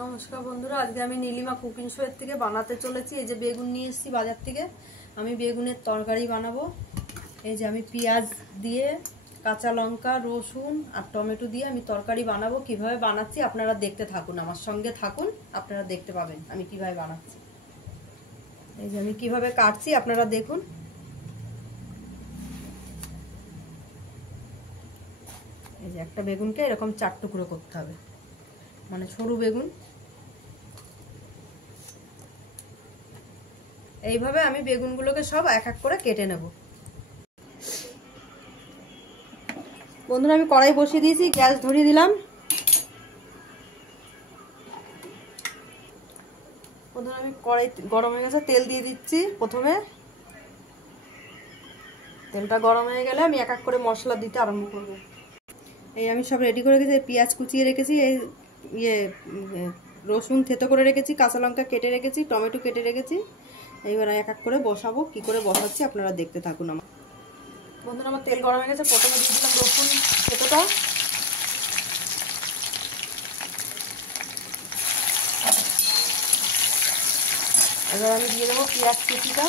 নমস্কার বন্ধুরা, আজকে আমি নীলিমা কুকিং শোয়ের থেকে বানাতে চলেছি। এই যে বেগুন নিয়ে এসেছি বাজার থেকে, আমি বেগুনের তরকারি বানাবো। এই যে আমি পেঁয়াজ দিয়ে, কাঁচা লঙ্কা, রসুন আর টমেটো দিয়ে আমি তরকারি বানাবো। কিভাবে বানাচ্ছি আপনারা দেখতে থাকুন, আমার সঙ্গে থাকুন, আপনারা দেখতে পাবেন আমি কিভাবে বানাচ্ছি। এই যে আমি কিভাবে কাটছি আপনারা দেখুন। এই যে একটা বেগুনকে এরকম 4 টুকরো করতে হবে, মানে সরু বেগুন। এইভাবে আমি বেগুনগুলোকে সব এক এক করে কেটে নেব। বন্ধুরা, আমি কড়াই বসিয়ে দিয়েছি, গ্যাস ধরিয়ে দিলাম। বন্ধুরা, আমি কড়াই গরম হয়ে গেছে, তেল দিয়ে দিচ্ছি। প্রথমে তেলটা গরম হয়ে গেলে আমি এক এক করে মশলা দিতে আরম্ভ করব। এই আমি সব রেডি করে রেখেছি, পেঁয়াজ কুচিয়ে রেখেছি, এই রসুন থেতো করে রেখেছি, কাঁচা লঙ্কা কেটে রেখেছি, টমেটো কেটে রেখেছি। এইবার এক এক করে বসাবো, কি করে বসাচ্ছি আপনারা দেখতে থাকুন। আমার বন্ধুরা, আমার তেল গরম হয়ে গেছে, প্রথমে দিয়ে দিলাম রসুন থেতোটা। এবার আমি দিয়ে দেবো পেঁয়াজ কুচিটা।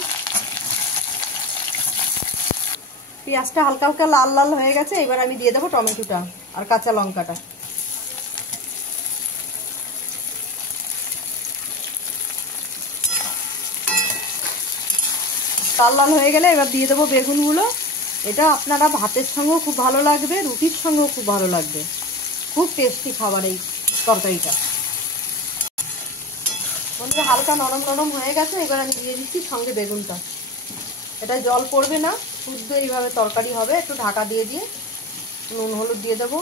পেঁয়াজটা হালকা হালকা লাল লাল হয়ে গেছে, এবার আমি দিয়ে দেবো টমেটোটা আর কাঁচা লঙ্কাটা। লাল লাল হয়ে গেলে এবার দিয়ে দেবো বেগুনগুলো। এটা আপনারা ভাতের সঙ্গেও খুব ভালো লাগবে, রুটির সঙ্গেও খুব ভালো লাগবে, খুব টেস্টি খাবার এই তরকারিটা। বন্ধুরা, হালকা নরম নরম হয়ে গেছে, এবার আমি দিয়ে দিচ্ছি সঙ্গে বেগুনটা। এটা জল পড়বে না, শুদ্ধ এইভাবে তরকারি হবে। একটু ঢাকা দিয়ে দিয়ে নুন হলুদ দিয়ে দেবো।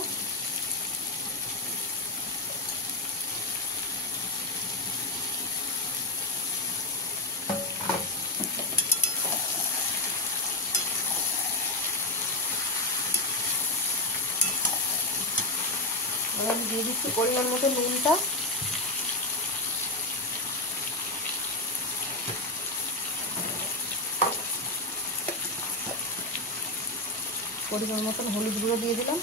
আমি দিয়ে দিচ্ছি পরিমাণ মতো নুনটা। পরিমাণ মতন হলুদ গুঁড়ো দিয়ে দিলাম।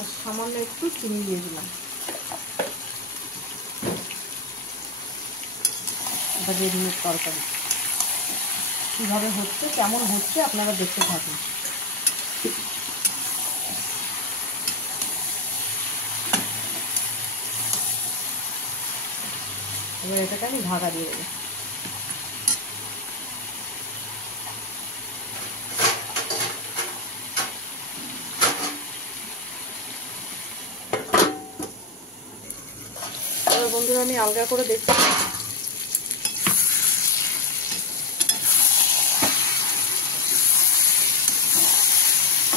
আর সামান্য একটু চিনি দিয়ে দিলাম। বেগুনের তরকারি কিভাবে হচ্ছে, কেমন হচ্ছে আপনারা দেখতে থাকুন। এবার এটাকে আমি ঢাকা দিয়ে দেবো। এবার বন্ধুরা, আমি আলগা করে দেখছি।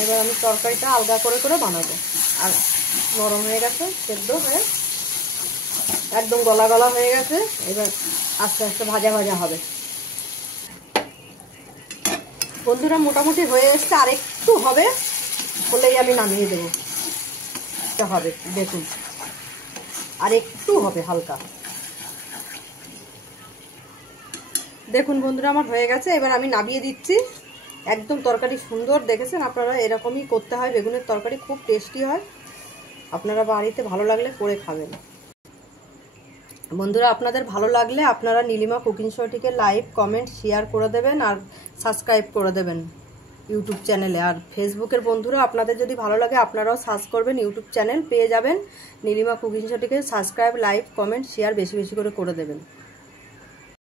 এবার আমি তরকারিটা আলগা করে করে বানাবো। আর নরম হয়ে গেছে, সেদ্ধ হয়ে একদম গলা গলা হয়ে গেছে। এবার আস্তে আস্তে ভাজা ভাজা হবে। বন্ধুরা, মোটামুটি হয়ে এসছে, আর একটু হবে, হলেই আমি নামিয়ে দেবো। এটা হবে, দেখুন, আর একটু হবে হালকা। দেখুন বন্ধুরা, আমার হয়ে গেছে, এবার আমি নামিয়ে দিচ্ছি। একদম তরকারি সুন্দর, দেখেছেন আপনারা, এরকমই করতে হয়। বেগুনের তরকারি খুব টেস্টি হয়, আপনারা বাড়িতে ভালো লাগলে করে খাবেন। বন্ধুরা, আপনাদের ভালো লাগলে আপনারা নীলিমা কুকিং শোটিকে লাইক কমেন্ট শেয়ার করে দেবেন আর সাবস্ক্রাইব করে দেবেন ইউটিউব চ্যানেলে। আর ফেসবুকের বন্ধুরা, আপনাদের যদি ভালো লাগে আপনারাও সার্চ করবেন, ইউটিউব চ্যানেল পেয়ে যাবেন নীলিমা কুকিং শোটিকে। সাবস্ক্রাইব, লাইক, কমেন্ট, শেয়ার বেশি বেশি করে দেবেন।